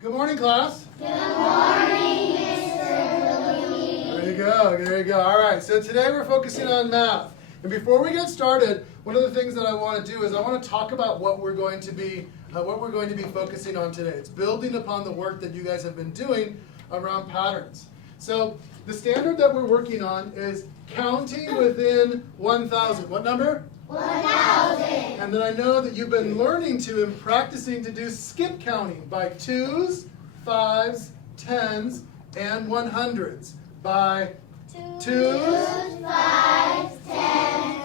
Good morning, class. Good morning, Mr. Willoughby. There you go, there you go. All right, so today we're focusing on math. And before we get started, one of the things that I want to do is I want to talk about what we're going to be focusing on today. It's building upon the work that you guys have been doing around patterns. So the standard that we're working on is counting within 1,000. What number? 1,000. And then I know that you've been learning to and practicing to do skip counting by 2s, 5s, 10s, and 100s. By 2s, 5s, 10s,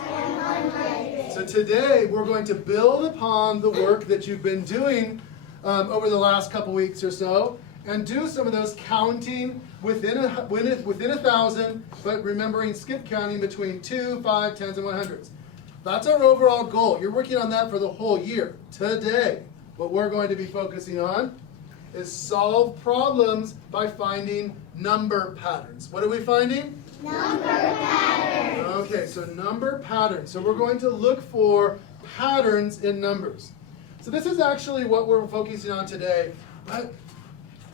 and 100s. So today we're going to build upon the work that you've been doing over the last couple weeks or so and do some of those counting within 1,000, but remembering skip counting between 2, 5, 10s, and 100s. That's our overall goal. You're working on that for the whole year. Today, what we're going to be focusing on is solve problems by finding number patterns. What are we finding? Number patterns. Okay, so number patterns. So we're going to look for patterns in numbers. So this is actually what we're focusing on today, but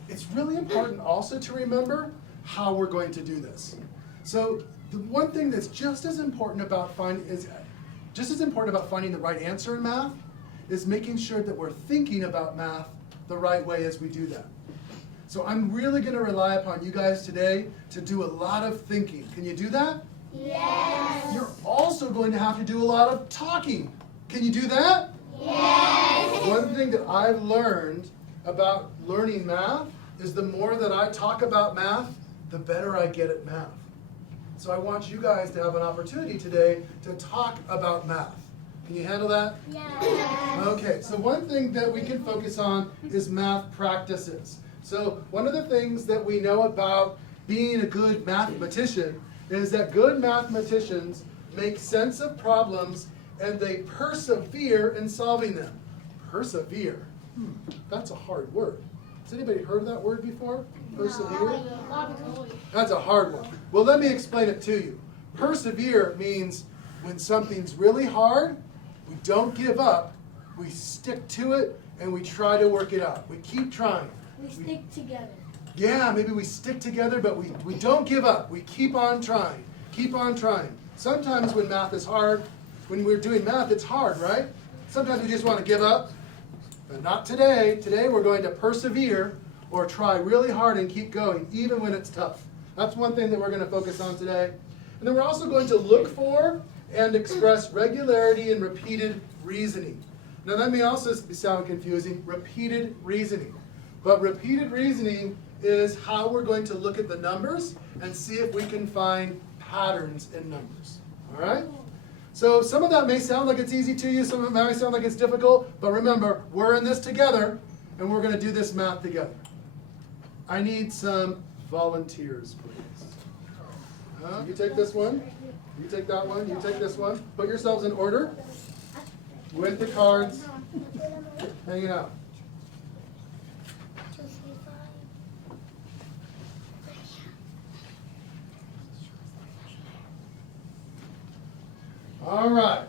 it's really important also to remember how we're going to do this. So the one thing that's just as important about finding the right answer in math is making sure that we're thinking about math the right way as we do that. So I'm really going to rely upon you guys today to do a lot of thinking. Can you do that? Yes. You're also going to have to do a lot of talking. Can you do that? Yes. One thing that I've learned about learning math is the more that I talk about math, the better I get at math. So I want you guys to have an opportunity today to talk about math. Can you handle that? Yes. Okay, so one thing that we can focus on is math practices. So one of the things that we know about being a good mathematician is that good mathematicians make sense of problems and they persevere in solving them. Persevere. That's a hard word. Has anybody heard of that word before? Persevere? That's a hard one. Well, let me explain it to you. Persevere means when something's really hard, we don't give up, we stick to it, and we try to work it out. We keep trying. We stick together. Yeah, maybe we stick together, but we don't give up. We keep on trying. Keep on trying. Sometimes when math is hard, when we're doing math, it's hard, right? Sometimes we just want to give up. But not today. Today we're going to persevere or try really hard and keep going, even when it's tough. That's one thing that we're going to focus on today. And then we're also going to look for and express regularity and repeated reasoning. Now that may also sound confusing, repeated reasoning. But repeated reasoning is how we're going to look at the numbers and see if we can find patterns in numbers. All right? So some of that may sound like it's easy to you, some of it may sound like it's difficult, but remember, we're in this together, and we're going to do this math together. I need some volunteers, please. You take this one, you take that one, you take this one. Put yourselves in order with the cards hanging out. All right.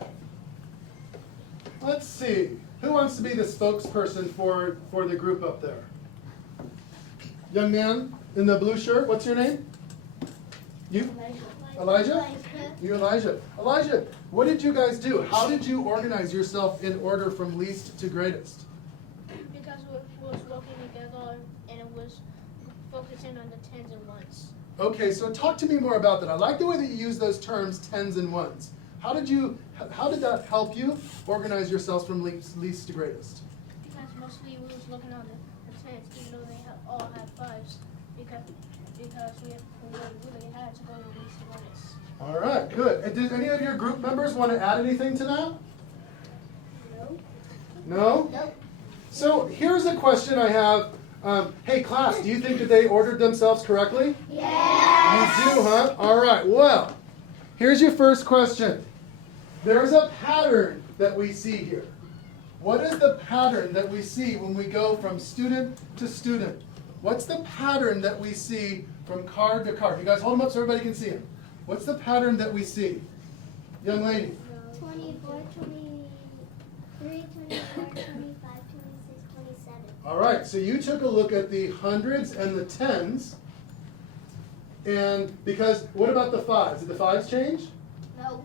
Let's see. Who wants to be the spokesperson for the group up there? Young man in the blue shirt, what's your name? You? Elijah? You, Elijah. Elijah, what did you guys do? How did you organize yourself in order from least to greatest? Because we was working together and it was focusing on the tens and ones. Okay, so talk to me more about that. I like the way that you use those terms, tens and ones. How did that help you organize yourselves from least to greatest? Because mostly we was looking on the tens, even though they all had fives, because we really had to go to least to greatest. All right, good. And did any of your group members want to add anything to that? No. No? Nope. So here's a question I have. Hey class, do you think that they ordered themselves correctly? Yes. You do, huh? All right, well, here's your first question. There's a pattern that we see here. What is the pattern that we see when we go from student to student? What's the pattern that we see from card to card? You guys hold them up so everybody can see them. What's the pattern that we see? Young lady. 24, 23, 24, 25, 26, 27. All right, so you took a look at the hundreds and the tens. And because, what about the fives? Did the fives change? No.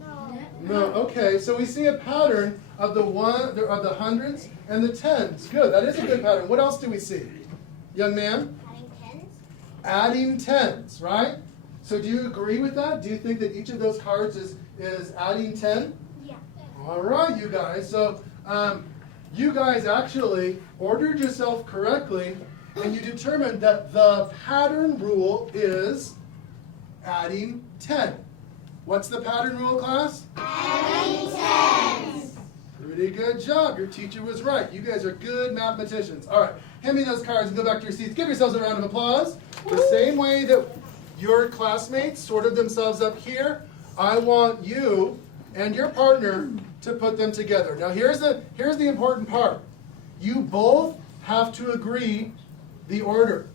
No, okay, so we see a pattern of the hundreds and the tens. Good, that is a good pattern. What else do we see? Young man? Adding tens? Adding tens, right? So do you agree with that? Do you think that each of those cards is adding 10? Yeah. All right, you guys. So you guys actually ordered yourself correctly, and you determined that the pattern rule is adding 10. What's the pattern rule, class? Adding tens. Pretty good job. Your teacher was right. You guys are good mathematicians. All right, hand me those cards and go back to your seats. Give yourselves a round of applause. The same way that your classmates sorted themselves up here, I want you and your partner to put them together. Now here's the important part. You both have to agree the order.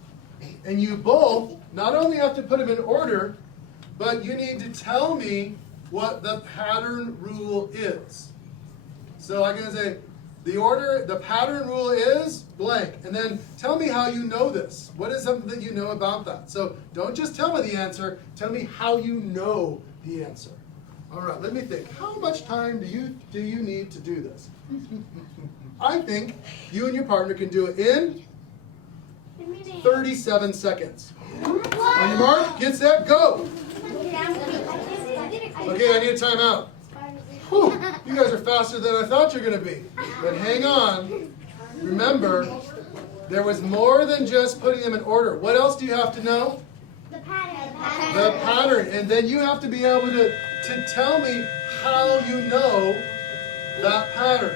And you both not only have to put them in order, but you need to tell me what the pattern rule is. So I'm going to say, the pattern rule is blank. And then tell me how you know this. What is something that you know about that? So don't just tell me the answer, tell me how you know the answer. All right, let me think. How much time do you need to do this? I think you and your partner can do it in 37 seconds. On your mark, get set, go. Okay, I need a timeout. Whew, you guys are faster than I thought you were going to be. But hang on. Remember, there was more than just putting them in order. What else do you have to know? The pattern. The pattern. And then you have to be able to tell me how you know that pattern.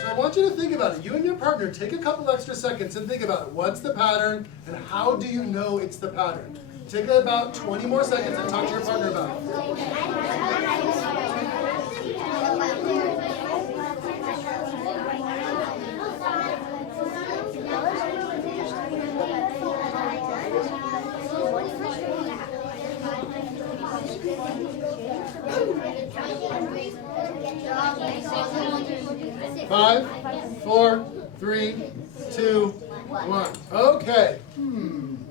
So I want you to think about it. You and your partner, take a couple extra seconds and think about it. What's the pattern and how do you know it's the pattern? Take about 20 more seconds and talk to your partner about it. 5, 4, 3, 2, 1. Okay.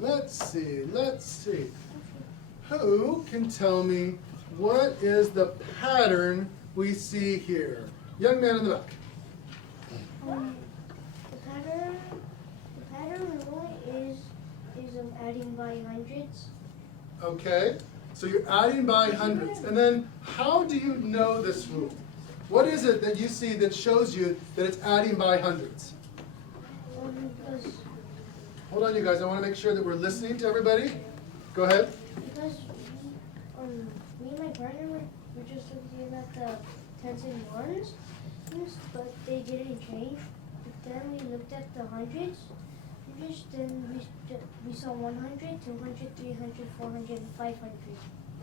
Let's see. Who can tell me what is the pattern we see here? Young man in the back. The pattern rule is adding by hundreds. Okay. So you're adding by hundreds. And then how do you know this rule? What is it that you see that shows you that it's adding by hundreds? Because Hold on, you guys. I want to make sure that we're listening to everybody. Go ahead. me and my partner were just looking at the tens and ones, but they didn't change. But then we looked at the hundreds. Then we saw 100, 200, 300, 400, and 500.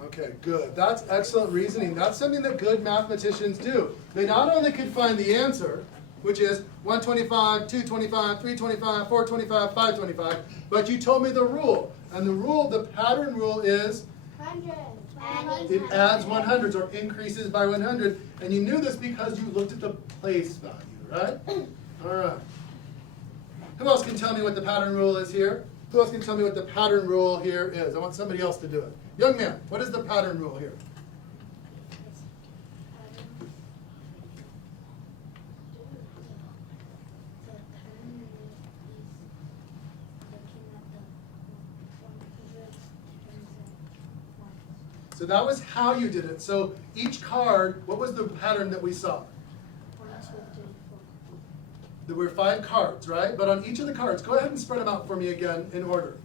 Okay, good. That's excellent reasoning. That's something that good mathematicians do. They not only can find the answer, which is 125, 225, 325, 425, 525, but you told me the rule. And the rule, the pattern rule is it adds 100s or increases by 100. And you knew this because you looked at the place value, right? All right. Who else can tell me what the pattern rule is here? Who else can tell me what the pattern rule here is? I want somebody else to do it. Young man, what is the pattern rule here? So that was how you did it. So each card, what was the pattern that we saw? There were 5 cards, right? But on each of the cards, go ahead and spread them out for me again in order.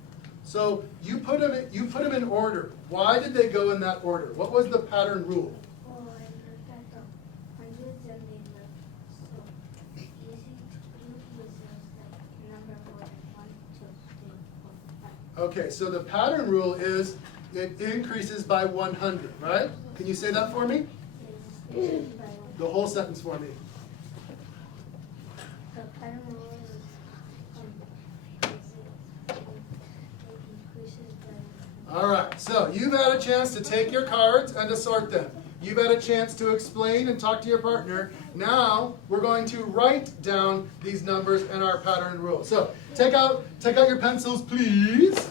So you put them in order. Why did they go in that order? What was the pattern rule? Oh, I looked at the hundreds and they left. So easy to use number 1, 2, 3, 4, 5. Okay, so the pattern rule is it increases by 100, right? Can you say that for me? The whole sentence for me. The pattern rule is increases by. All right, so you've had a chance to take your cards and to sort them. You've had a chance to explain and talk to your partner. Now we're going to write down these numbers and our pattern rule. So take out your pencils, please.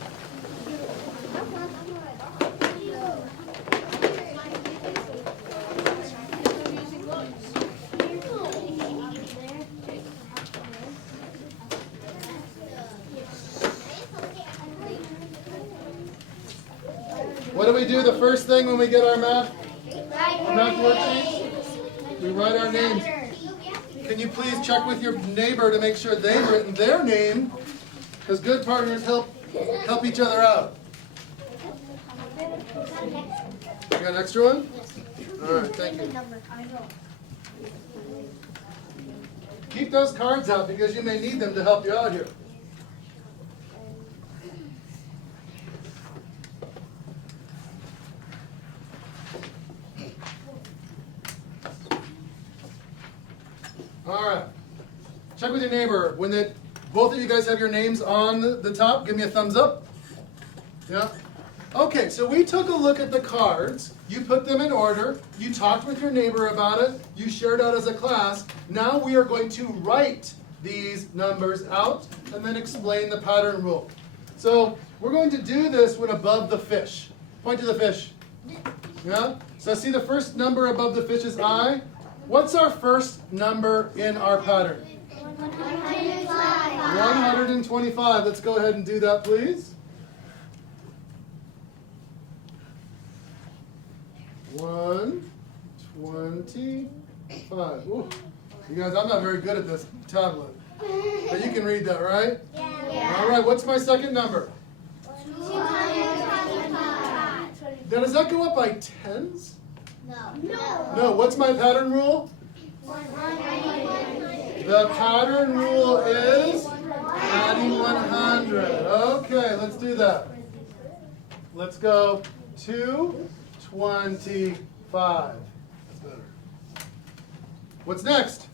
What do we do the first thing when we get our math worksheet? We write our names. Can you please check with your neighbor to make sure they've written their name? Because good partners help each other out. You got an extra one? All right, thank you. Keep those cards out because you may need them to help you out here. All right. Check with your neighbor. When both of you guys have your names on the top, give me a thumbs up. Yeah? Okay, so we took a look at the cards. You put them in order. You talked with your neighbor about it. You shared out as a class. Now we are going to write these numbers out and then explain the pattern rule. So we're going to do this when above the fish. Point to the fish. Yeah? So see the first number above the fish is I. What's our first number in our pattern? 125. Let's go ahead and do that, please. 125. Ooh. You guys, I'm not very good at this tablet. But you can read that, right? Yeah. All right, what's my second number? 225. Now, does that go up by tens? No. No, what's my pattern rule? 100. The pattern rule is adding 100. Okay, let's do that. Let's go 225. That's better. What's next?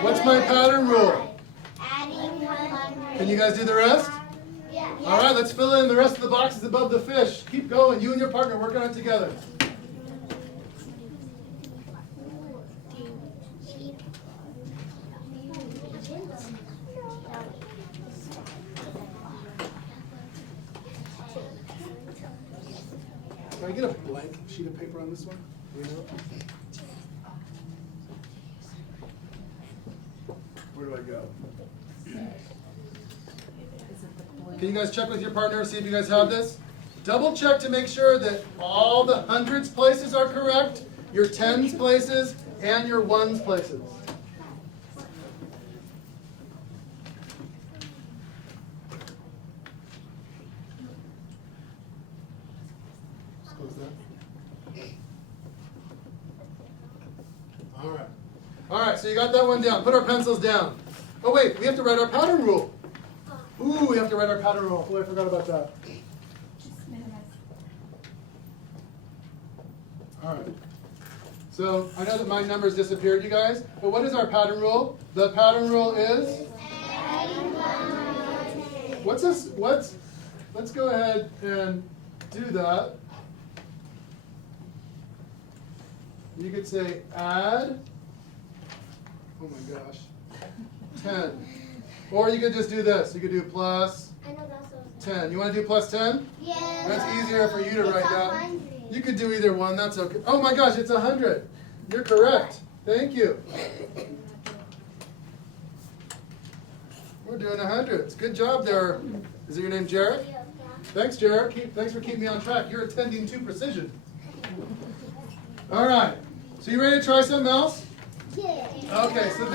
What's my pattern rule? Adding 100. Can you guys do the rest? Yeah. All right, let's fill in the rest of the boxes above the fish. Keep going. You and your partner work on it together. Can I get a blank sheet of paper on this one? Do we know? Where do I go? Can you guys check with your partner, see if you guys have this? Double check to make sure that all the hundreds places are correct, your tens places, and your ones places. Just close that. All right. All right, so you got that one down. Put our pencils down. Oh wait, we have to write our pattern rule. Ooh, we have to write our pattern rule. Oh, I forgot about that. All right. So I know that my numbers disappeared, you guys. But what is our pattern rule? The pattern rule is. What's this? Let's go ahead and do that. You could say add. Oh my gosh. 10. Or you could just do this. You could do plus 10. You want to do plus 10? Yeah. That's easier for you to write down. You could do either one. That's okay. Oh my gosh, it's 100. You're correct. Thank you. We're doing 100. Good job there. Is it your name, Jarrett? Thanks, Jarrett. Thanks for keeping me on track. You're attending to precision. All right. So you ready to try something else? Yeah. Okay. So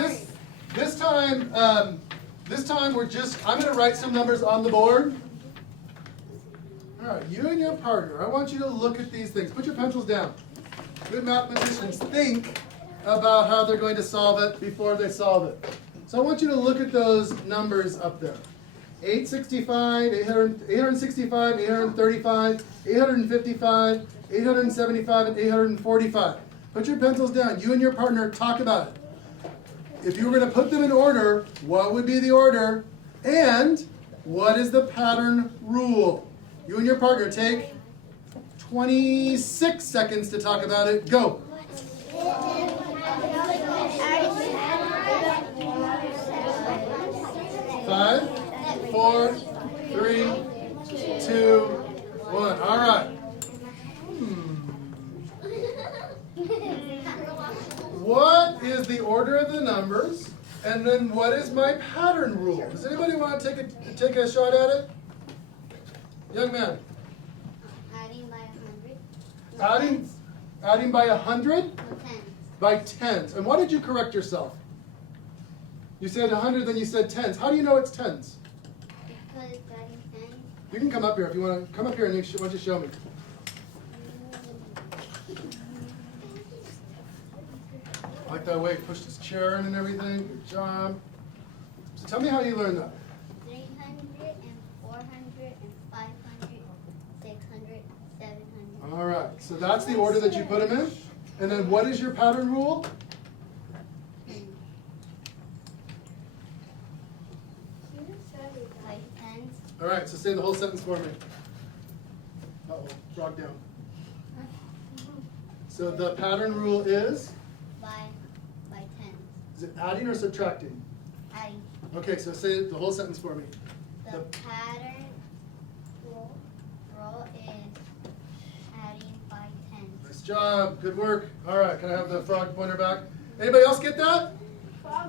this time I'm going to write some numbers on the board. All right. You and your partner, I want you to look at these things. Put your pencils down. Good mathematicians think about how they're going to solve it before they solve it. So I want you to look at those numbers up there. 865, 865, 835, 855, 875, and 845. Put your pencils down. You and your partner talk about it. If you were going to put them in order, what would be the order? And what is the pattern rule? You and your partner take 26 seconds to talk about it. Go. 5, 4, 3, 2, 1. All right. What is the order of the numbers? And then what is my pattern rule? Does anybody want to take a shot at it? Young man. Adding by 100. Adding by 100? No, 10. By tens. And what did you correct yourself? You said 100, then you said tens. How do you know it's tens? Because it's adding 10. You can come up here if you want to. Come up here and why don't you show me? I like that way he pushed his chair in and everything. Good job. So tell me how you learned that. 300 and 400 and 500, 600, 700. All right. So that's the order that you put them in. And then what is your pattern rule? By tens. All right. So say the whole sentence for me. Uh-oh. Frog down. So the pattern rule is? By tens. Is it adding or subtracting? Adding. Okay. So say the whole sentence for me. The pattern rule is adding by tens. Nice job. Good work. All right. Can I have the frog pointer back? Anybody else get that?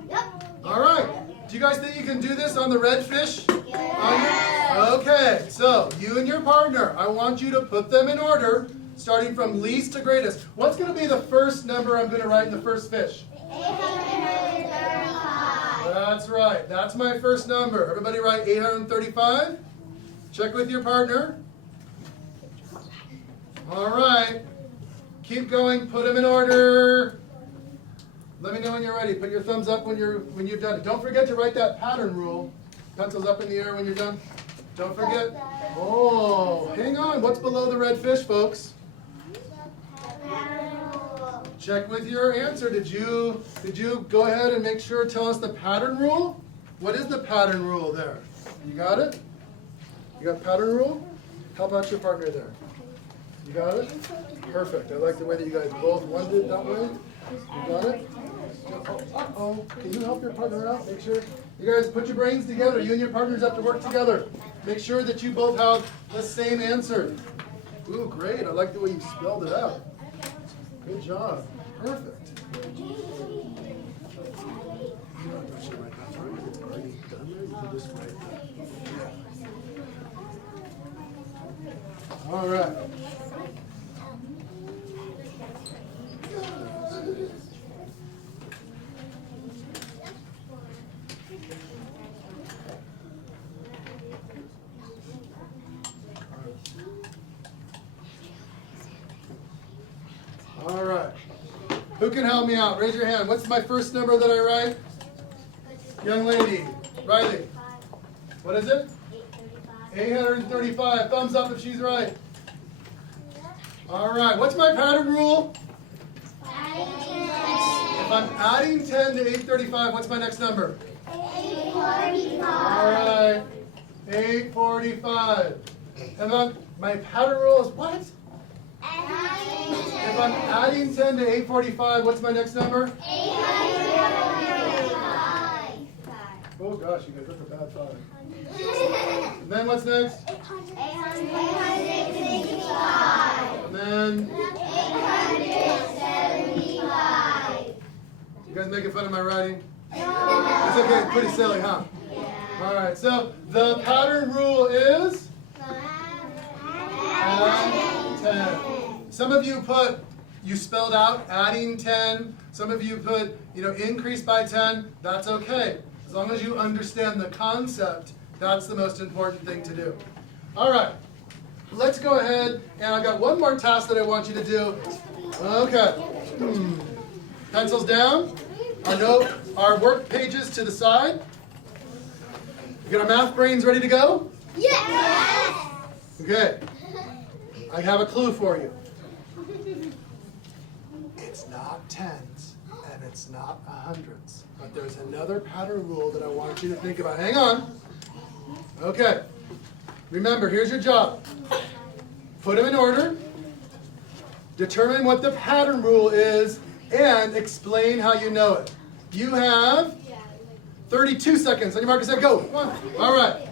Yep. All right. Do you guys think you can do this on the red fish? Yeah. Okay. So you and your partner, I want you to put them in order, starting from least to greatest. What's going to be the first number I'm going to write in the first fish? 835. That's right. That's my first number. Everybody write 835. Check with your partner. All right. Keep going. Put them in order. Let me know when you're ready. Put your thumbs up when you've done it. Don't forget to write that pattern rule. Pencils up in the air when you're done. Don't forget. Oh, hang on. What's below the red fish, folks? Check with your answer. Did you go ahead and make sure tell us the pattern rule? What is the pattern rule there? You got it? You got pattern rule? How about your partner there? You got it? Perfect. I like the way that you guys both won it that way. You got it? Uh-oh. Can you help your partner out? Make sure. You guys put your brains together. You and your partners have to work together. Make sure that you both have the same answer. Ooh, great. I like the way you spelled it out. Good job. Perfect. All right. All right. Who can help me out? Raise your hand. What's my first number that I write? Young lady. Riley. What is it? 835. Thumbs up if she's right. All right. What's my pattern rule? If I'm adding 10 to 835, what's my next number? 845. All right. 845. And then my pattern rule is what? If I'm adding 10 to 845, what's my next number? 835. Oh gosh, you guys took a bad 5. And then what's next? 865. And then 875. you guys making fun of my writing? It's okay, it's pretty silly, huh? All right, so the pattern rule is add 10. Some of you you spelled out adding 10. Some of you put, increase by 10. That's okay. As long as you understand the concept, that's the most important thing to do. All right, let's go ahead, and I've got one more task that I want you to do. Okay. Pencils down. Our work pages to the side. You got our math brains ready to go? Yes! Okay. I have a clue for you. It's not tens, and it's not hundreds. But there's another pattern rule that I want you to think about. Hang on. Okay. Remember, here's your job. Put them in order. determine what the pattern rule is, and explain how you know it. You have 32 seconds. On your mark, set, go. Come on. All right.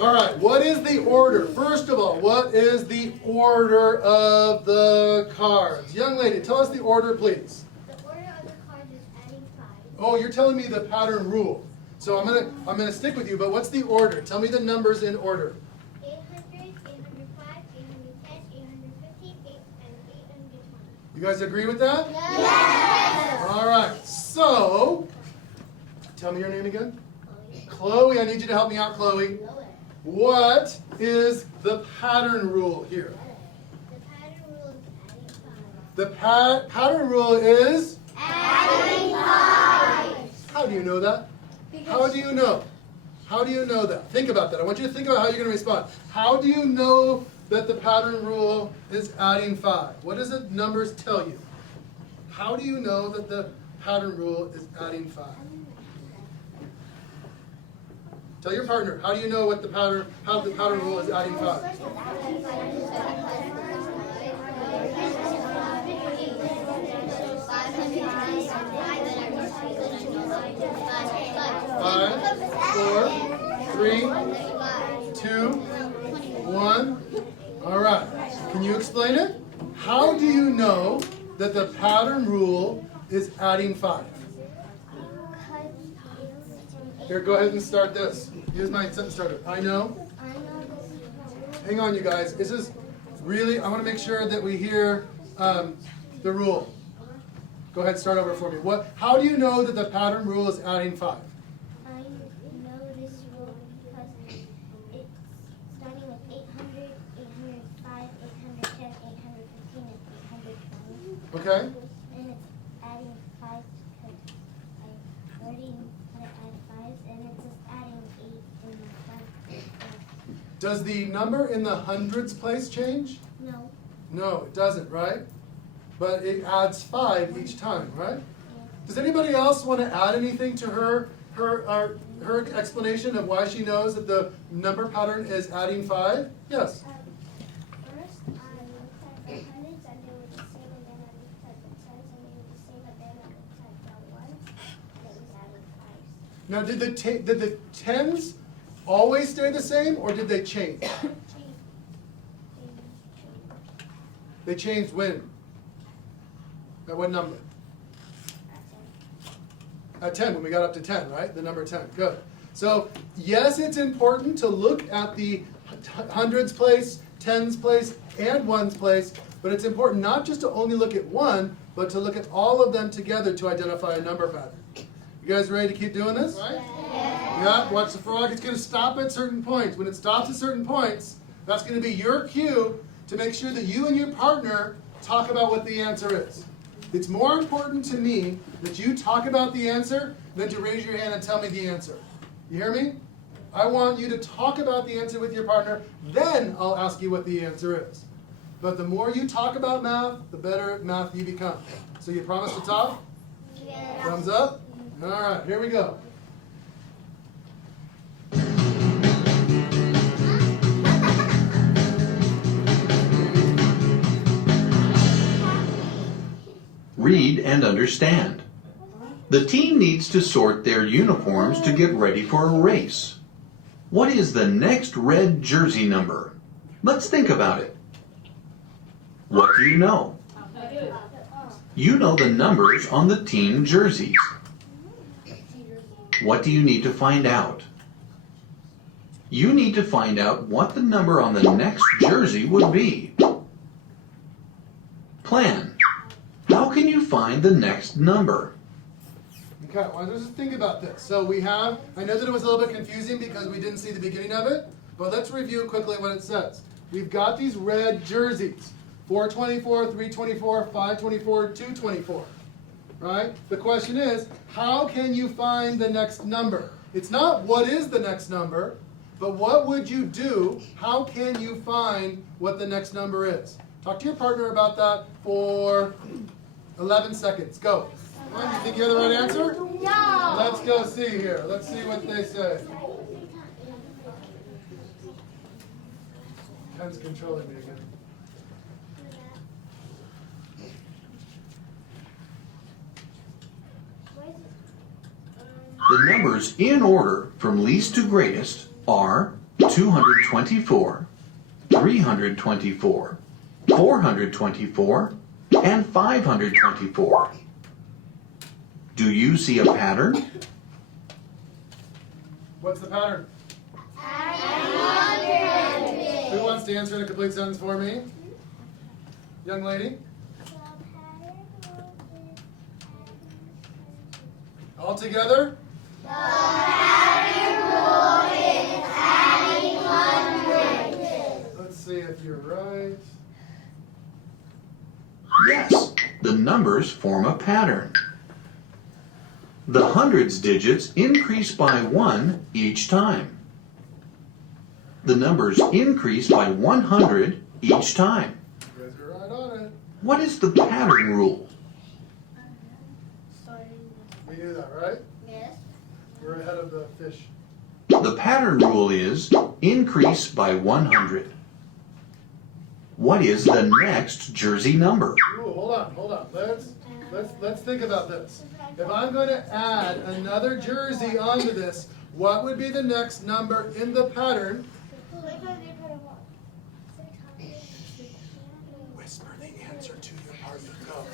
All right. What is the order? First of all, what is the order of the cards? Young lady, tell us the order, please. The order of the cards is adding 5. Oh, you're telling me the pattern rule. So I'm gonna stick with you, but what's the order? Tell me the numbers in order. 800, 805, 810, 815, and 820. You guys agree with that? Yes! All right. So, tell me your name again. Chloe, I need you to help me out, Chloe. What is the pattern rule here? The pattern rule is adding 5. The pattern rule is? Adding 5. How do you know that? How do you know? How do you know that? Think about that. I want you to think about how you're going to respond. How do you know that the pattern rule is adding 5? What does the numbers tell you? How do you know that the pattern rule is adding 5? Tell your partner, how do you know what how the pattern rule is adding 5? 5, 4, 3, 2, 1. All right. Can you explain it? How do you know that the pattern rule is adding 5? Here, go ahead and start this. Here's my sentence starter. I know. Hang on, you guys. This is really, I want to make sure that we hear the rule. Go ahead, start over for me. How do you know that the pattern rule is adding 5? I know this rule because it's starting with 800, 805, 810, 815, and 820. Okay? And it's adding 5 because I already put it at 5, and it's just adding 8 in the front. Does the number in the hundreds place change? No. No, it doesn't, right? But it adds 5 each time, right? Does anybody else want to add anything to her explanation of why she knows that the number pattern is adding 5? Yes. First, I looked at the hundreds and they were the same, and then I looked at the tens and they were the same, but then I looked at the ones and it was adding 5s. Now, did the tens always stay the same, or did they change? They changed when? At what number? At 10, when we got up to 10, right? The number 10. Good. So, yes, it's important to look at the hundreds place, tens place, and ones place, but it's important not just to only look at one, but to look at all of them together to identify a number pattern. You guys ready to keep doing this? Right? Yeah, watch the frog. It's going to stop at certain points. When it stops at certain points, that's going to be your cue to make sure that you and your partner talk about what the answer is. It's more important to me that you talk about the answer than to raise your hand and tell me the answer. You hear me? I want you to talk about the answer with your partner, then I'll ask you what the answer is. But the more you talk about math, the better at math you become. So you promise to talk? Yes. Thumbs up? All right, here we go. Read and understand. The team needs to sort their uniforms to get ready for a race. What is the next red jersey number? Let's think about it. What do you know? You know the numbers on the team jerseys. What do you need to find out? You need to find out what the number on the next jersey would be. Plan. How can you find the next number? Okay, well, let's just think about this. So we have, I know that it was a little bit confusing because we didn't see the beginning of it, but let's review quickly what it says. We've got these red jerseys, 424, 324, 524, 224, right? The question is, how can you find the next number? It's not what is the next number, but what would you do? How can you find what the next number is? Talk to your partner about that for 11 seconds. Go. Come on, you think you have the right answer? No. Let's go see here. Let's see what they say. Ken's controlling me again. numbers in order from least to greatest are 224, 324, 424, and 524. Do you see a pattern? What's the pattern? Who wants to answer in a complete sentence for me? Young lady? All together? Let's see if you're right. Yes, the numbers form a pattern. The hundreds digits increase by 1 each time. The numbers increase by 100 each time. You guys are right on it. What is the pattern rule? We knew that, right? Yes. We're ahead of the fish. The pattern rule is increase by 100. What is the next jersey number? Ooh, hold on. Let's think about this. If I'm going to add another jersey onto this, what would be the next number in the pattern? Whisper the answer to your partner. Go.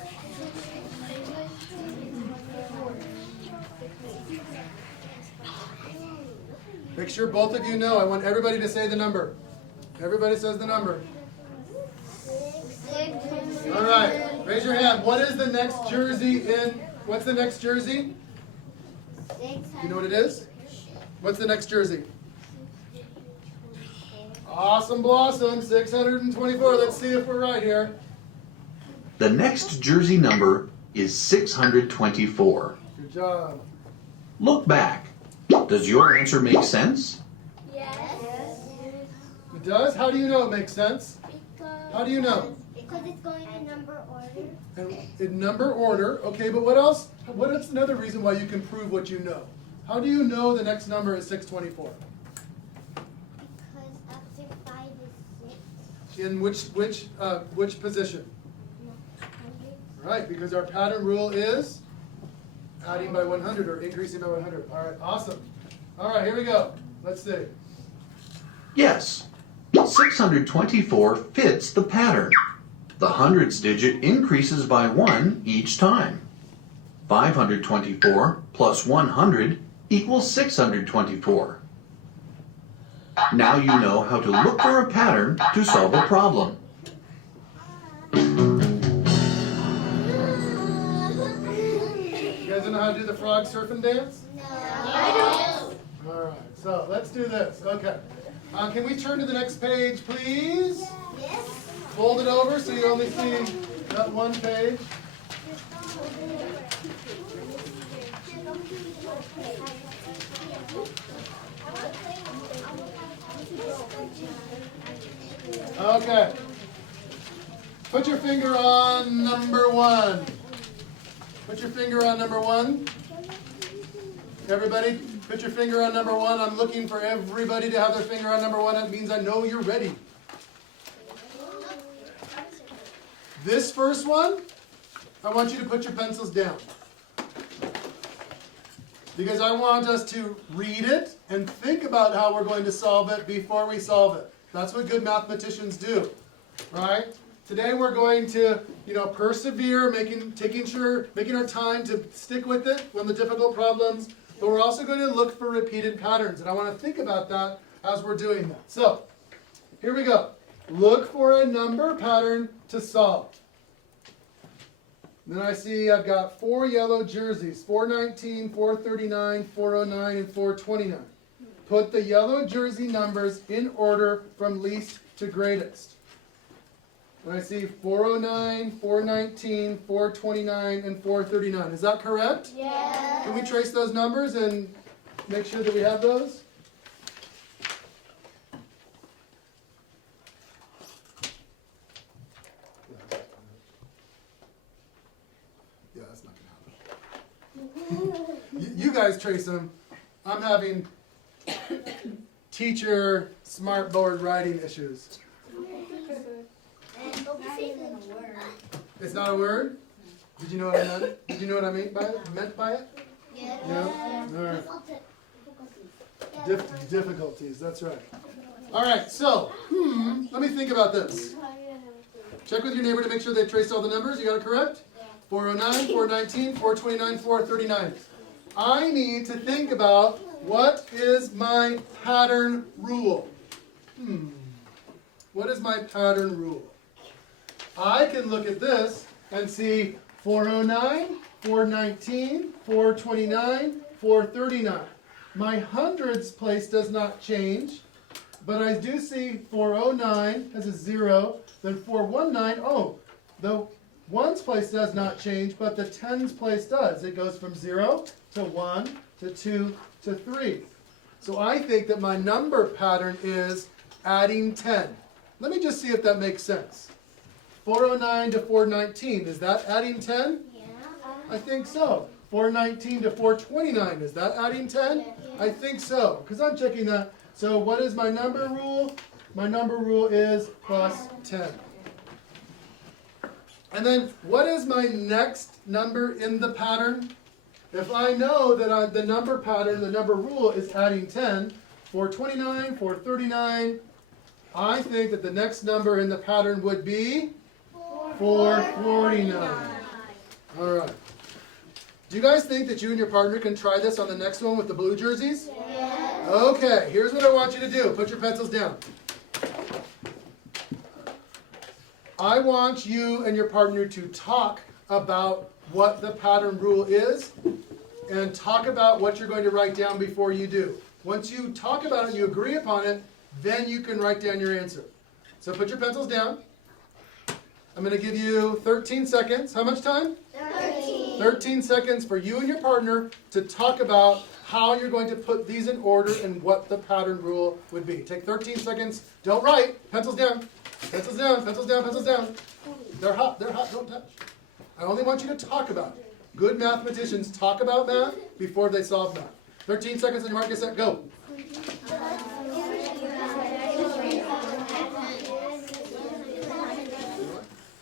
Make sure both of you know. I want everybody to say the number. Everybody says the number. All right. Raise your hand. What is the next jersey in? What's the next jersey? You know what it is? What's the next jersey? Awesome Blossom, 624. Let's see if we're right here. The next jersey number is 624. Good job. Look back. Does your answer make sense? Yes. It does? How do you know it makes sense? How do you know? Because it's going in number order. And in number order. Okay, but what else? What is another reason why you can prove what you know? How do you know the next number is 624? Because after 5 is 6. In which position? 100. Right, because our pattern rule is adding by 100 or increasing by 100. All right, awesome. All right, here we go. Let's see. Yes, 624 fits the pattern. The hundreds digit increases by 1 each time. 524 plus 100 equals 624. Now you know how to look for a pattern to solve a problem. You guys know how to do the frog surfing dance? No. All right, so let's do this. Okay. Can we turn to the next page, please? Yes. Fold it over so you only see that one page. Okay. Put your finger on number 1. Put your finger on number 1. Everybody, put your finger on number 1. I'm looking for everybody to have their finger on number 1. That means I know you're ready. This first one, I want you to put your pencils down. Because I want us to read it and think about how we're going to solve it before we solve it. That's what good mathematicians do, right? Today we're going to, persevere, making our time to stick with it on the difficult problems. But we're also going to look for repeated patterns, and I want to think about that as we're doing that. So, here we go. Look for a number pattern to solve. Then I see I've got 4 yellow jerseys, 419, 439, 409, and 429. Put the yellow jersey numbers in order from least to greatest. And I see 409, 419, 429, and 439. Is that correct? Yes. Can we trace those numbers and make sure that we have those? Yeah, that's not going to happen. You guys trace them. I'm having teacher smartboard writing issues. It's not a word? Did you know what I meant? Did you know what I meant by it? Yes. No? All right. Difficulties, that's right. All right, so, let me think about this. Check with your neighbor to make sure they've traced all the numbers. You got it correct? 409, 419, 429, 439. I need to think about what is my pattern rule. What is my pattern rule? I can look at this and see 409, 419, 429, 439. My hundreds place does not change, but I do see 409 has a 0, then 419, the ones place does not change, but the tens place does. It goes from 0 to 1 to 2 to 3. So I think that my number pattern is adding 10. Let me just see if that makes sense. 409 to 419, is that adding 10? Yeah. I think so. 419 to 429, is that adding 10? I think so, because I'm checking that. So what is my number rule? My number rule is plus 10. And then what is my next number in the pattern? If I know that the number pattern, the number rule is adding 10, 429, 439, I think that the next number in the pattern would be 449. All right. Do you guys think that you and your partner can try this on the next one with the blue jerseys? Yes. Okay, here's what I want you to do. Put your pencils down. I want you and your partner to talk about what the pattern rule is and talk about what you're going to write down before you do. Once you talk about it and you agree upon it, then you can write down your answer. So put your pencils down. I'm going to give you 13 seconds. How much time? 13. 13 seconds for you and your partner to talk about how you're going to put these in order and what the pattern rule would be. Take 13 seconds. Don't write. Pencils down. Pencils down, pencils down, pencils down. They're hot, don't touch. I only want you to talk about it. Good mathematicians talk about math before they solve math. 13 seconds on your mark, get set, go.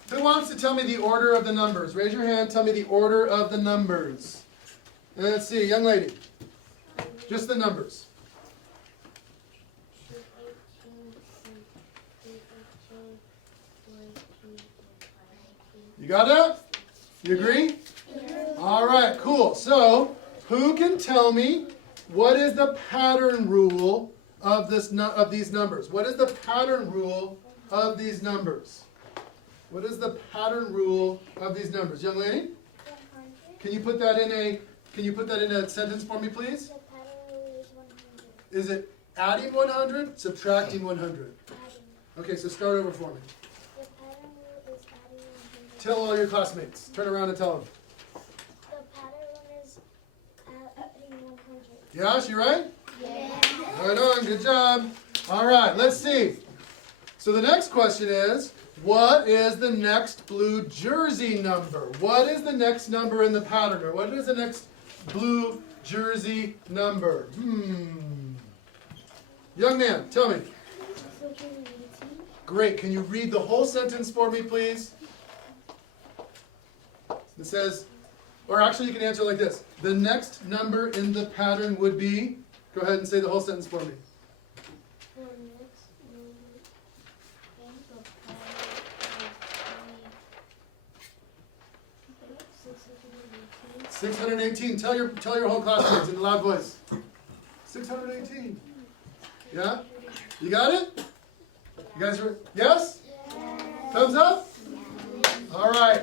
Who wants to tell me the order of the numbers? Raise your hand, tell me the order of the numbers. And let's see, young lady. Just the numbers. You got that? You agree? All right, cool. So, who can tell me what is the pattern rule of these numbers? What is the pattern rule of these numbers? What is the pattern rule of these numbers? Young lady? 100. Can you put that in a sentence for me, please? The pattern rule is 100. Is it adding 100, subtracting 100? Adding. Okay, so start over for me. The pattern rule is adding 100. Tell all your classmates. Turn around and tell them. The pattern rule is adding 100. Josh, you right? Yeah. Right on, good job. All right, let's see. So the next question is, what is the next blue jersey number? What is the next number in the pattern? Or what is the next blue jersey number? Young man, tell me. 618. Great. Can you read the whole sentence for me, please? It says, or actually you can answer like this. The next number in the pattern would be, go ahead and say the whole sentence for me. The next number in the pattern is 618. 618. Tell your whole classmates in a loud voice. 618. Yeah? You got it? You guys are, yes? Thumbs up? All right.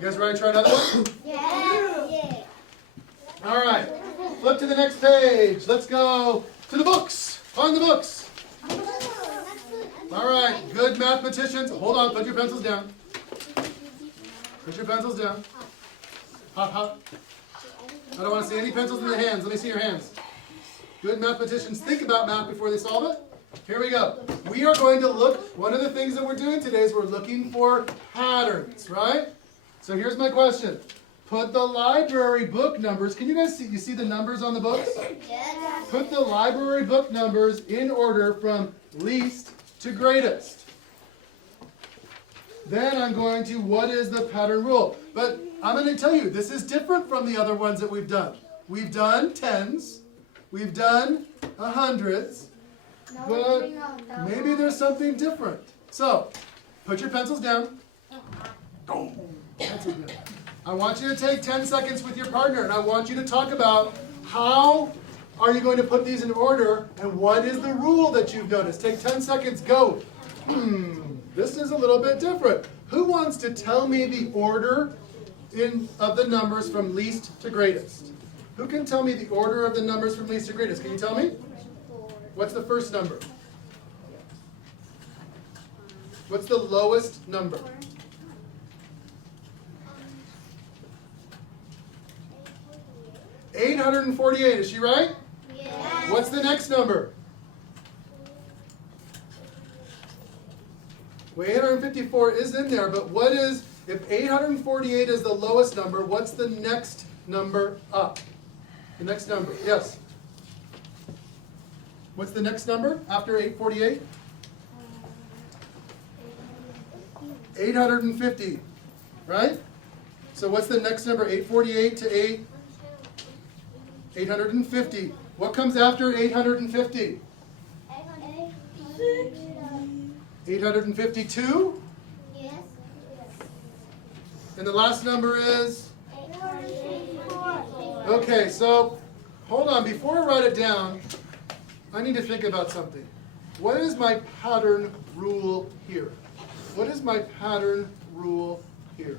You guys ready to try another one? Yeah. All right. Flip to the next page. Let's go to the books. On the books. All right. Good mathematicians. Hold on. Put your pencils down. Put your pencils down. Hop, hop. I don't want to see any pencils in the hands. Let me see your hands. Good mathematicians think about math before they solve it. Here we go. We are going to look, one of the things that we're doing today is we're looking for patterns, right? So here's my question. Put the library book numbers, can you guys see, you see the numbers on the books? Yes. Put the library book numbers in order from least to greatest. Then I'm going to, what is the pattern rule? But I'm going to tell you, this is different from the other ones that we've done. We've done tens. We've done hundreds, but maybe there's something different. So, put your pencils down. Oh, pencils down. I want you to take 10 seconds with your partner, and I want you to talk about how are you going to put these in order, and what is the rule that you've noticed. Take 10 seconds, go. This is a little bit different. Who wants to tell me the order of the numbers from least to greatest? Who can tell me the order of the numbers from least to greatest? Can you tell me? What's the first number? What's the lowest number? 848, is she right? Yes. What's the next number? Well, 854 is in there, but what is, if 848 is the lowest number, what's the next number up? The next number, yes. What's the next number after 848? 850, right? So what's the next number? 848 to 850. What comes after 850? 852? Yes. And the last number is? 884. Okay, so hold on. Before I write it down, I need to think about something. What is my pattern rule here? What is my pattern rule here?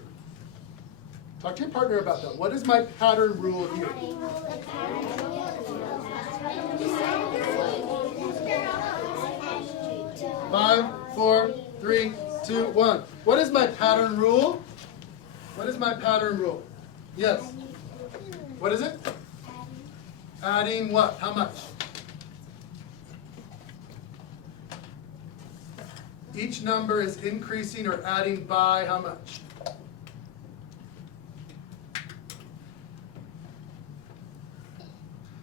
Talk to your partner about that. What is my pattern rule here? 5, 4, 3, 2, 1. What is my pattern rule? What is my pattern rule? Yes. What is it? Adding what? How much? Each number is increasing or adding by how much?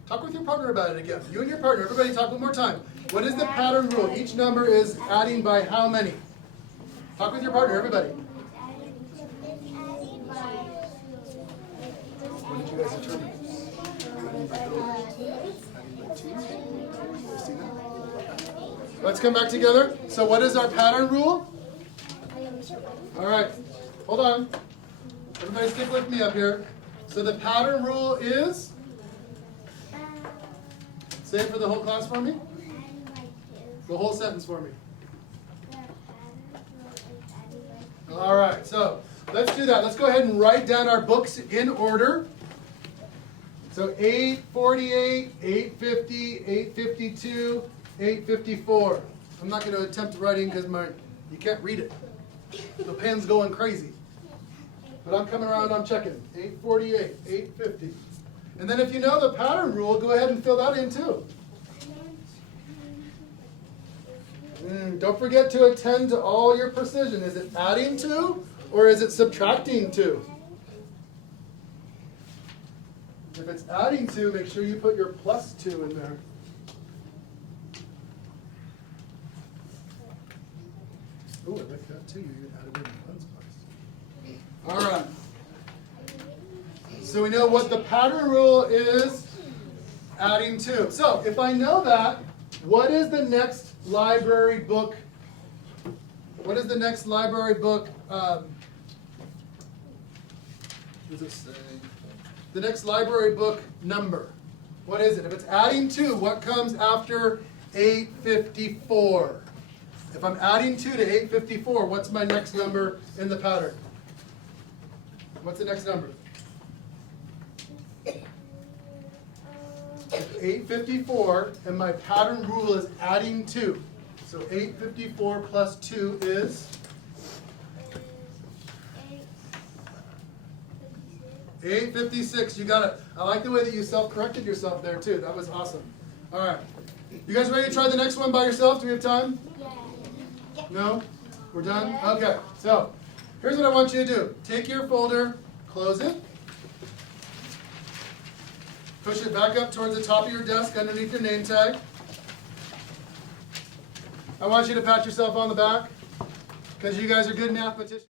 Talk with your partner about it again. You and your partner, everybody talk one more time. What is the pattern rule? Each number is adding by how many? Talk with your partner, everybody. What did you guys determine? Adding by two? See that? Let's come back together. So what is our pattern rule? All right, hold on. Everybody stick with me up here. So the pattern rule is? Say it for the whole class for me. The whole sentence for me. All right, so let's do that. Let's go ahead and write down our books in order. So 848, 850, 852, 854. I'm not going to attempt writing because you can't read it. The pen's going crazy. But I'm coming around, I'm checking. 848, 850. And then if you know the pattern rule, go ahead and fill that in too. Don't forget to attend to all your precision. Is it adding to or is it subtracting to? If it's adding to, make sure you put your plus 2 in there. Oh, I like that too. You can add it in ones place. All right. So we know what the pattern rule is, adding to. So if I know that, what is the next library book? What is the next library book? What does it say? The next library book number. What is it? If it's adding to, what comes after 854? If I'm adding 2 to 854, what's my next number in the pattern? What's the next number? 854, and my pattern rule is adding 2. So 854 plus 2 is? 856. You got it. I like the way that you self-corrected yourself there too. That was awesome. All right. You guys ready to try the next one by yourself? Do we have time? Yeah. No? We're done? Okay. So here's what I want you to do. Take your folder, close it. Push it back up towards the top of your desk underneath your name tag. I want you to pat yourself on the back because you guys are good mathematicians.